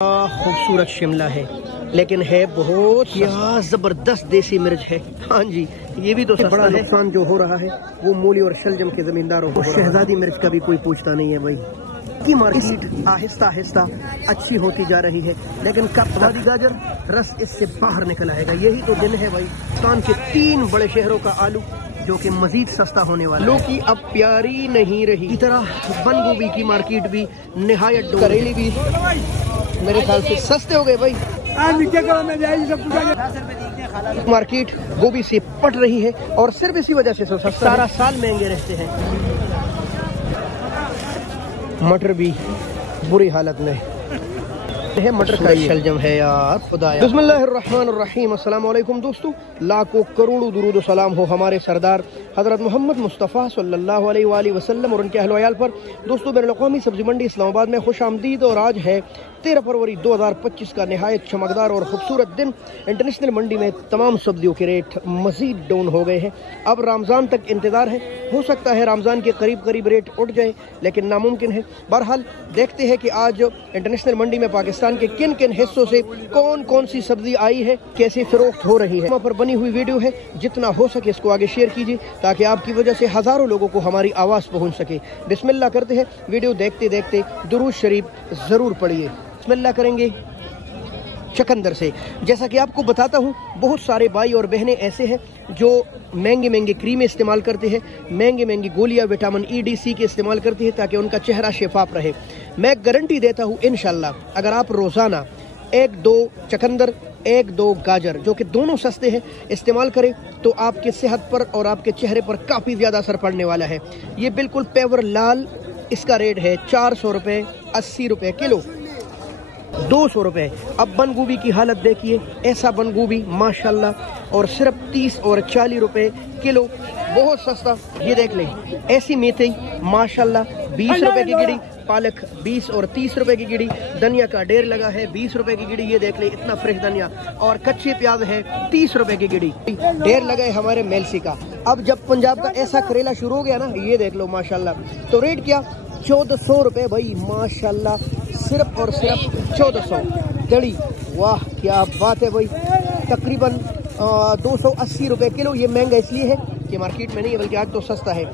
खूबसूरत शिमला है, लेकिन है बहुत जबरदस्त देसी मिर्च है। हाँ जी, ये भी तो बड़ा नुकसान जो हो रहा है वो मूली और शलजम के जमींदारों को। शहजादी मिर्च का भी कोई पूछता नहीं है भाई। की मार्केट आहिस्ता आहिस्ता अच्छी होती जा रही है, लेकिन कब वादी गाजर रस इससे बाहर निकल आएगा। यही तो दिन है भाई पाकिस्तान के 3 बड़े शहरों का आलू जो कि मजीद सस्ता होने वाला। आलू की अब प्यारी नहीं रही। इसी तरह बंद गोभी की मार्केट भी निहायत, करेली भी मेरे ख्याल से सस्ते हो गए भाई। मार्केट गोभी से पट रही है और सिर्फ इसी वजह से तो सारा साल महंगे रहते हैं। मटर भी बुरी हालत में है, मटर का शलजम है यार खुदाया। बिस्मिल्लाहिर्रहमानिर्रहीम। अस्सलाम वालेकुम दोस्तों, लाखों करोड़ों दुरूद सलाम हो हमारे सरदार हजरत मोहम्मद मुस्तफ़ा सल्लल्लाहु अलैहि वसल्लम और उनके अहल वयाल पर। दोस्तों, बैनुल-अक़वामी सब्जी मंडी इस्लामाबाद में खुश आमदीद। और आज है 13 फरवरी 2025 का नहायत चमकदार और खूबसूरत दिन। इंटरनेशनल मंडी में तमाम सब्जियों के रेट मजीद डाउन हो गए हैं। अब रमज़ान तक इंतज़ार है, हो सकता है रमज़ान के करीब करीब रेट उठ जाए, लेकिन नामुमकिन है। बहरहाल देखते हैं कि आज इंटरनेशनल मंडी में पाकिस्तान के किन किन हिस्सों से कौन कौन सी सब्जी आई है, कैसे फरोख्त हो रही है। वहाँ पर बनी हुई वीडियो है, जितना हो सके इसको आगे शेयर कीजिए ताकि आपकी वजह से हज़ारों लोगों को हमारी आवाज़ पहुँच सके। बिस्मिल्लाह करते हैं, वीडियो देखते देखते दुरूद शरीफ ज़रूर पढ़िए। बिस्मिल्लाह करेंगे चकंदर से। जैसा कि आपको बताता हूँ, बहुत सारे भाई और बहनें ऐसे हैं जो महंगे महंगे क्रीमें इस्तेमाल करते हैं, महंगे महंगी गोलियां विटामिन ई डी सी के इस्तेमाल करते हैं ताकि उनका चेहरा शिफाफ रहे। मैं गारंटी देता हूँ इंशाल्लाह अगर आप रोज़ाना 1-2 चकंदर 1-2 गाजर, जो कि दोनों सस्ते हैं, इस्तेमाल करें तो आपकी सेहत पर और आपके चेहरे पर काफ़ी ज़्यादा असर पड़ने वाला है। ये बिल्कुल पेवर लाल, इसका रेट है 400 रुपये, 80 रुपये किलो, 200 रुपये। अब बंद गोभी की हालत देखिए, ऐसा बंद गोभी माशाल्लाह, और सिर्फ 30 और 40 रुपये किलो, बहुत सस्ता। ये देख लें, ऐसी मेथी माशाल्लाह 20 रुपये की गिड़ी, पालक 20 और 30 रुपए की गिड़ी, धनिया का ढेर लगा है 20 रुपए की गिड़ी। ये देख ले इतना फ्रेश धनिया, और कच्चे प्याज है 30 रुपए की गिड़ी, ढेर लगा है हमारे मेलसी का। अब जब पंजाब का ऐसा करेला शुरू हो गया ना, ये देख लो माशाल्लाह, तो रेट क्या 1400 रुपए भाई माशाल्लाह, सिर्फ और सिर्फ 1400 जड़ी। वाह क्या बात है भाई, तकरीबन 280 रुपए किलो। ये महंगा इसलिए है कि मार्केट में नहीं है, बल्कि आज तो सस्ता है।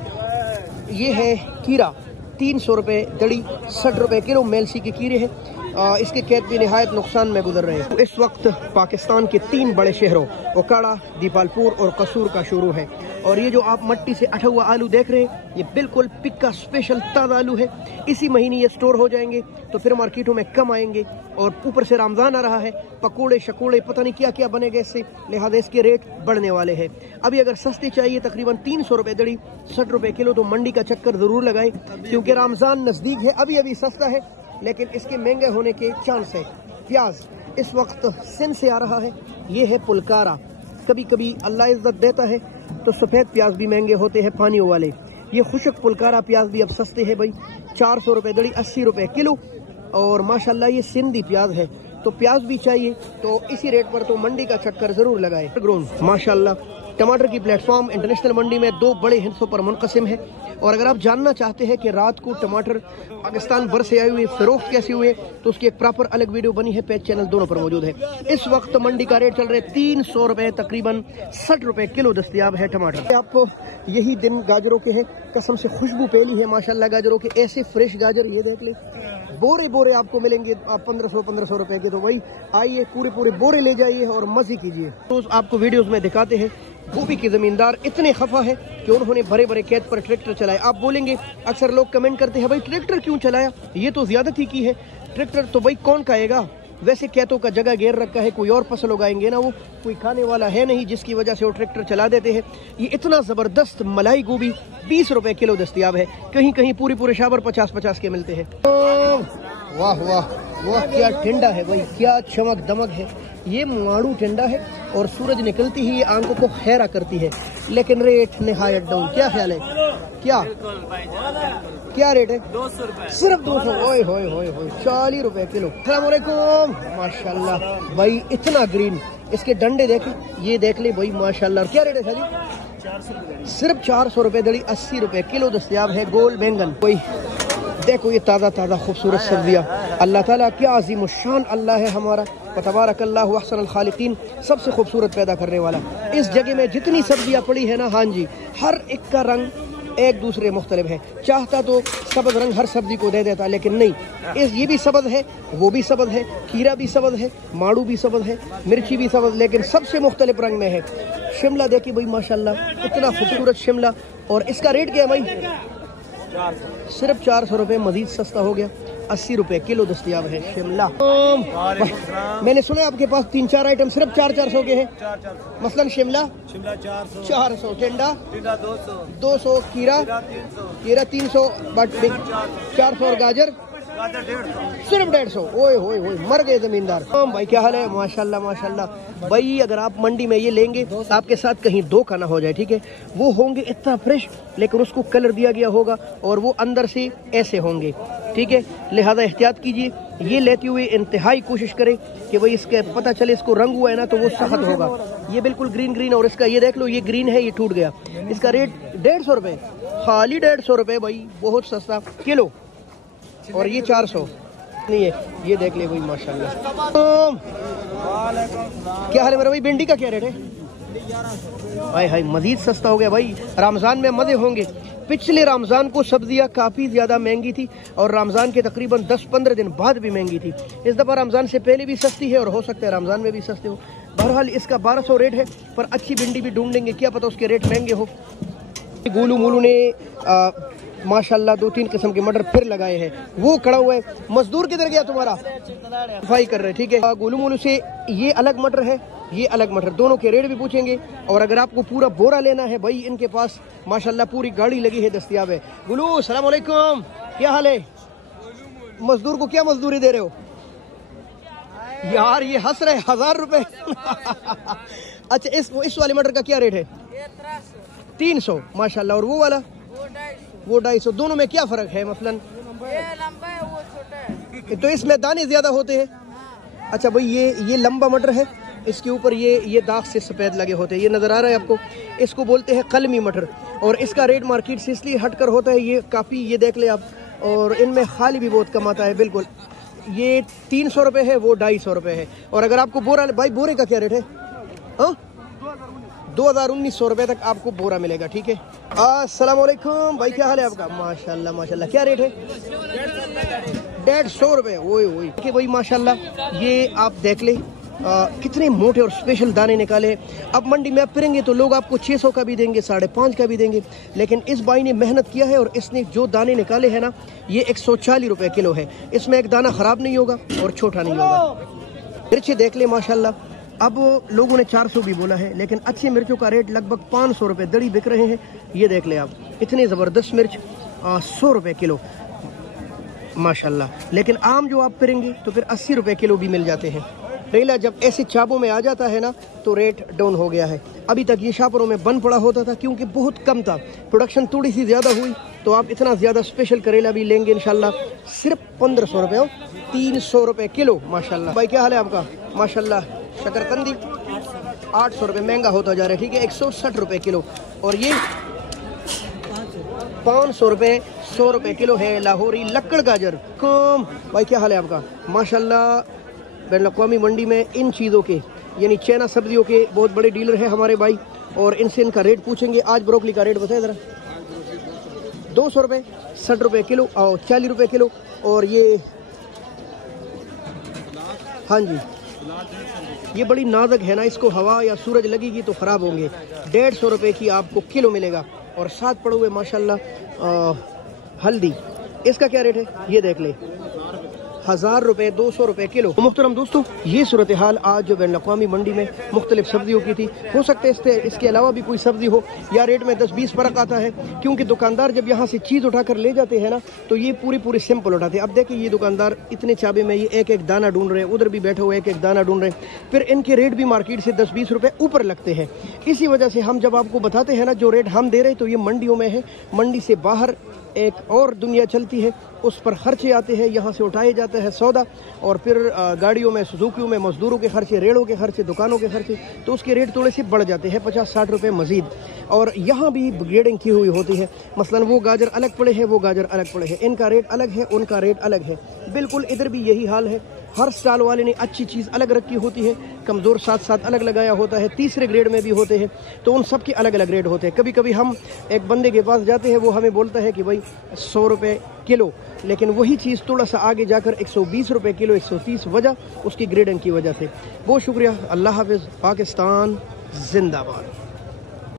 ये है कीरा 300 रुपये दड़ी, 60 रुपये किलो मेलसी के कीरे हैं। इसके खेत भी निहायत नुकसान में गुजर रहे हैं। इस वक्त पाकिस्तान के 3 बड़े शहरों ओकाड़ा, दीपालपुर और कसूर का शुरू है। और ये जो आप मट्टी से अठा हुआ आलू देख रहे हैं, ये बिल्कुल पिक्का स्पेशल ताज़ा आलू है। इसी महीने ये स्टोर हो जाएंगे तो फिर मार्केटों में कम आएंगे। और ऊपर से रमज़ान आ रहा है, पकौड़े शकोड़े पता नहीं क्या क्या बनेगा इससे, लिहाजा इसके रेट बढ़ने वाले हैं। अभी अगर सस्ते चाहिए तकरीबन 300 रुपये दड़ी, 60 रुपये किलो, तो मंडी का चक्कर ज़रूर लगाए, क्योंकि रमज़ान नज़दीक है। अभी अभी सस्ता है, लेकिन इसके महंगे होने के चांस है। प्याज इस वक्त सिंध से आ रहा है, ये है पुलकारा। कभी कभी अल्लाह इज्जत देता है तो सफ़ेद प्याज भी महंगे होते हैं, पानियों वाले। ये खुशक पुलकारा प्याज भी अब सस्ते हैं भाई, 400 रुपये दड़ी, 80 रुपये किलो। और माशाल्लाह ये सिंधी प्याज है, तो प्याज भी चाहिए तो इसी रेट पर तो मंडी का चक्कर जरूर लगाए। ग्रोन माशाल्लाह टमाटर की प्लेटफॉर्म इंटरनेशनल मंडी में 2 बड़े हिस्सों पर मुनक़सिम है। और अगर आप जानना चाहते हैं कि रात को टमाटर पाकिस्तान भर से आए हुए फरोख्त कैसे हुए, तो उसकी एक प्रॉपर अलग वीडियो बनी है, पेज चैनल दोनों पर मौजूद है। इस वक्त मंडी का रेट चल रहा है 300 रुपये, तकरीबन 60 रुपये किलो दस्तयाब है टमाटर। आपको यही दिन गाजरों के हैं, कसम से खुशबू फैली है माशाल्लाह गाजरों के। ऐसे फ्रेश गाजर ये देख ले, बोरे बोरे आपको मिलेंगे 1500 रुपए के। तो वही आइए, पूरे पूरे बोरे ले जाइए और मजे कीजिए। तो आपको वीडियोस में दिखाते हैं, गोभी के जमींदार इतने खफा है कि उन्होंने बड़े बड़े खेत पर ट्रैक्टर चलाए। आप बोलेंगे, अक्सर लोग कमेंट करते हैं, भाई ट्रैक्टर क्यों चलाया, ये तो ज्यादती की है। ट्रैक्टर तो भाई कौन खाएगा, वैसे खेतों का जगह घेर रखा है, कोई और फसल उगाएंगे ना, वो कोई खाने वाला है नहीं, जिसकी वजह से वो ट्रैक्टर चला देते हैं। ये इतना जबरदस्त मलाई गोभी 20 रुपए किलो दस्तयाब है, कहीं कहीं पूरे पूरे शाबर 50-50 के मिलते हैं। वाह वाह वाह, क्या ठंडा है भाई, क्या चमक दमक है। ये माड़ू ठंडा है और सूरज निकलती ही ये आंखों को खैरा करती है, लेकिन रेट निहायत डाउन। क्या ख्याल है, क्या रेट है? 200 रुपए, सिर्फ 200। ओए होए होए होए, 40 रुपए किलो। अस्सलाम वालेकुम माशाल्लाह भाई, इतना ग्रीन, इसके डंडे देखे, ये देख ले भाई माशाल्लाह। क्या रेट है शादी? सिर्फ 400 रुपए दड़ी, 80 रुपए किलो दस्तयाब है। गोल बैंगन कोई देखो ये ताज़ा ताज़ा खूबसूरत सब्जियाँ। अल्लाह ताला क्या अज़ीम शान अल्लाह है हमारा, तबारकल्लाहु अहसनुल खालिकीन, सबसे खूबसूरत पैदा करने वाला। इस जगह में जितनी सब्जियाँ पड़ी है ना, हाँ जी, हर एक का रंग एक दूसरे मुख्तलिफ है। चाहता तो सबज रंग हर सब्जी को दे देता, लेकिन नहीं, ये भी सबज है, वो भी सबज है, खीरा भी सबज है, माड़ू भी सबज है, मिर्ची भी सबज, लेकिन सबसे मुख्तलिफ रंग में है। शिमला देखिए भाई माशाल्लाह, इतना खूबसूरत शिमला। और इसका रेट क्या है भाई? सिर्फ 400 रुपये, मजीद सस्ता हो गया, 80 रुपये किलो दस्तयाब है शिमला। मैंने सुना आपके पास 3-4 आइटम सिर्फ 400 के हैं। मसलन शिमला 400, टिंडा 200, खीरा 300, बट 400, और गाजर सिर्फ 150। ओए होए होए, मर गए जमींदार। भाई क्या हाल है? माशाल्लाह माशाल्लाह। भाई अगर आप मंडी में ये लेंगे तो आपके साथ कहीं धोखा ना हो जाए, ठीक है? वो होंगे इतना फ्रेश, लेकिन उसको कलर दिया गया होगा और वो अंदर से ऐसे होंगे, ठीक है? लिहाजा एहतियात कीजिए। ये लेते हुए इंतहाई कोशिश करें कि भाई इसके पता चले इसको रंग हुआ है ना तो वो सख्त होगा। ये बिल्कुल ग्रीन ग्रीन, और इसका ये देख लो, ये ग्रीन है, ये टूट गया। इसका रेट 150 रुपये, खाली 150 रुपये भाई, बहुत सस्ता किलो। और ये 400 नहीं है, ये देख ले भाई माशाल्लाह। क्या हाल है मेरा भाई? भिंडी का क्या रेट है? हाय हाय, मजीद सस्ता हो गया भाई। रमज़ान में मज़े होंगे। पिछले रमज़ान को सब्जियां काफ़ी ज़्यादा महंगी थी और रमज़ान के तकरीबन 10-15 दिन बाद भी महंगी थी। इस दफ़ा रमज़ान से पहले भी सस्ती है और हो सकता है रमज़ान में भी सस्ती हो। बहरहाल इसका 1200 रेट है, पर अच्छी भिंडी भी ढूंढेंगे, क्या पता उसके रेट महंगे हो। गोलू मोलू ने माशाल्लाह 2-3 किस्म के मटर फिर लगाए हैं। वो खड़ा हुआ है। मजदूर किधर गया तुम्हारा? सफाई कर रहे, ठीक है? गोलू मोलू से ये अलग मटर है, ये अलग मटर, दोनों के रेट भी पूछेंगे। और अगर आपको पूरा बोरा लेना है भाई, इनके पास माशाल्लाह पूरी गाड़ी लगी है, दस्तयाब है। गुलू अस्सलाम वालेकुम, क्या हाल है? मजदूर को क्या मजदूरी दे रहे हो यार? ये हंस रहे, 1000 रुपए। अच्छा, इस वाले मटर का क्या रेट है? 300 माशाल्लाह। और वो वाला? वो 250। दोनों में क्या फर्क है? मसलन ये लंबा है, वो छोटा है, तो इसमें दाने ज्यादा होते हैं। अच्छा भाई, ये लंबा मटर है, इसके ऊपर ये दाग से सफ़ेद लगे होते हैं, ये नज़र आ रहा है आपको? इसको बोलते हैं कलमी मटर। और इसका रेट मार्केट से इसलिए हटकर होता है, ये काफ़ी, ये देख ले आप। और इनमें खाली भी बहुत कम आता है, बिल्कुल। ये 300 रुपये है, वो 250 रुपये है। और अगर आपको बोरा, भाई बोरे का क्या रेट है? हाँ, 2019 रुपये तक आपको बोरा मिलेगा, ठीक है? अस्सलाम वालेकुम भाई, क्या हाल है आपका? माशाल्लाह माशाल्लाह। क्या रेट है? 150 रुपये। ओए ओए, देखिए भाई माशाल्लाह, ये आप देख ले कितने मोटे और स्पेशल दाने निकाले। अब मंडी में आप फिरेंगे तो लोग आपको 600 का भी देंगे, 550 का भी देंगे, लेकिन इस भाई ने मेहनत किया है और इसने जो दाने निकाले हैं ना, ये 140 रुपये किलो है। इसमें एक दाना ख़राब नहीं होगा और छोटा नहीं होगा। मिर्ची देख ले माशाल्लाह, अब लोगों ने 400 भी बोला है, लेकिन अच्छी मिर्चों का रेट लगभग 500 रुपये दड़ी बिक रहे हैं। ये देख ले आप, इतनी ज़बरदस्त मिर्च 100 रुपये किलो माशाल्लाह। लेकिन आम जो आप फिरेंगे तो फिर 80 रुपये किलो भी मिल जाते हैं। रेला जब ऐसे चाबों में आ जाता है ना तो रेट डाउन हो गया है। अभी तक ये शाहपुरों में बंद पड़ा होता था क्योंकि बहुत कम था, प्रोडक्शन थोड़ी सी ज़्यादा हुई तो आप इतना ज़्यादा स्पेशल करेला भी लेंगे इंशाल्लाह सिर्फ 1500 रुपये, 300 रुपये किलो माशाल्लाह। भाई क्या हाल है आपका? माशाल्लाह। शकरकंदी 800 रुपये, महंगा होता जा रहा है, ठीक है? 160 रुपये किलो। और ये 500 रुपये, 100 रुपये किलो है लाहौरी लक्कड़ गाजर। कम भाई क्या हाल है आपका? माशाल्लाह। बैन-अल-अक़वामी मंडी में इन चीज़ों के यानी चाइना सब्जियों के बहुत बड़े डीलर हैं हमारे भाई, और इनसे इनका रेट पूछेंगे। आज ब्रोकली का रेट बताए ज़रा। 200 रुपये, 60 रुपये किलो और 40 रुपये किलो। और ये हाँ जी, ये बड़ी नाजुक है ना, इसको हवा या सूरज लगेगी तो ख़राब होंगे। 150 रुपये की आपको किलो मिलेगा। और साथ पड़े हुए माशाल्लाह हल्दी, इसका क्या रेट है? ये देख ले, 1000 रुपये, 200 रुपये किलो। तो मुहतरम दोस्तों, ये सूरत हाल आज जो बैन-अल-अक़वामी मंडी में मुख्तलिफ सब्जियों की थी। हो सकता है इसके अलावा भी कोई सब्जी हो या रेट में 10-20 फ़र्क आता है, क्योंकि दुकानदार जब यहाँ से चीज़ उठा कर ले जाते हैं ना तो ये पूरी सिंपल उठाते हैं। अब देखिए ये दुकानदार इतने चाबे में ये एक एक दाना ढूंढ रहे हैं, उधर भी बैठे हुए एक एक दाना ढूंढ रहे हैं, फिर इनके रेट भी मार्केट से 10-20 रुपये ऊपर लगते हैं। इसी वजह से हम जब आपको बताते हैं ना जो रेट हम दे रहे हैं तो ये मंडियों में है, मंडी से बाहर एक और दुनिया चलती है, उस पर खर्चे आते हैं, यहाँ से उठाए जाते हैं सौदा, और फिर गाड़ियों में, सुजुकियों में मज़दूरों के खर्चे, रेड़ों के खर्चे, दुकानों के खर्चे, तो उसके रेट थोड़े से बढ़ जाते हैं 50-60 रुपये मज़ीद। और यहाँ भी ग्रेडिंग की हुई होती है, मसलन वो गाजर अलग पड़े हैं, वो गाजर अलग पड़े हैं, इनका रेट अलग है, उनका रेट अलग है। बिल्कुल इधर भी यही हाल है। हर स्टॉल वाले ने अच्छी चीज़ अलग रखी होती है, कमज़ोर साथ साथ अलग लगाया होता है, तीसरे ग्रेड में भी होते हैं, तो उन सब के अलग अलग रेट होते हैं। कभी कभी हम एक बंदे के पास जाते हैं, वो हमें बोलता है कि भाई 100 रुपये किलो, लेकिन वही चीज़ थोड़ा सा आगे जाकर 120 रुपये किलो, 130, वजह उसकी ग्रेडिंग की वजह से। बहुत शुक्रिया। अल्लाह हाफ़िज़। पाकिस्तान जिंदाबाद।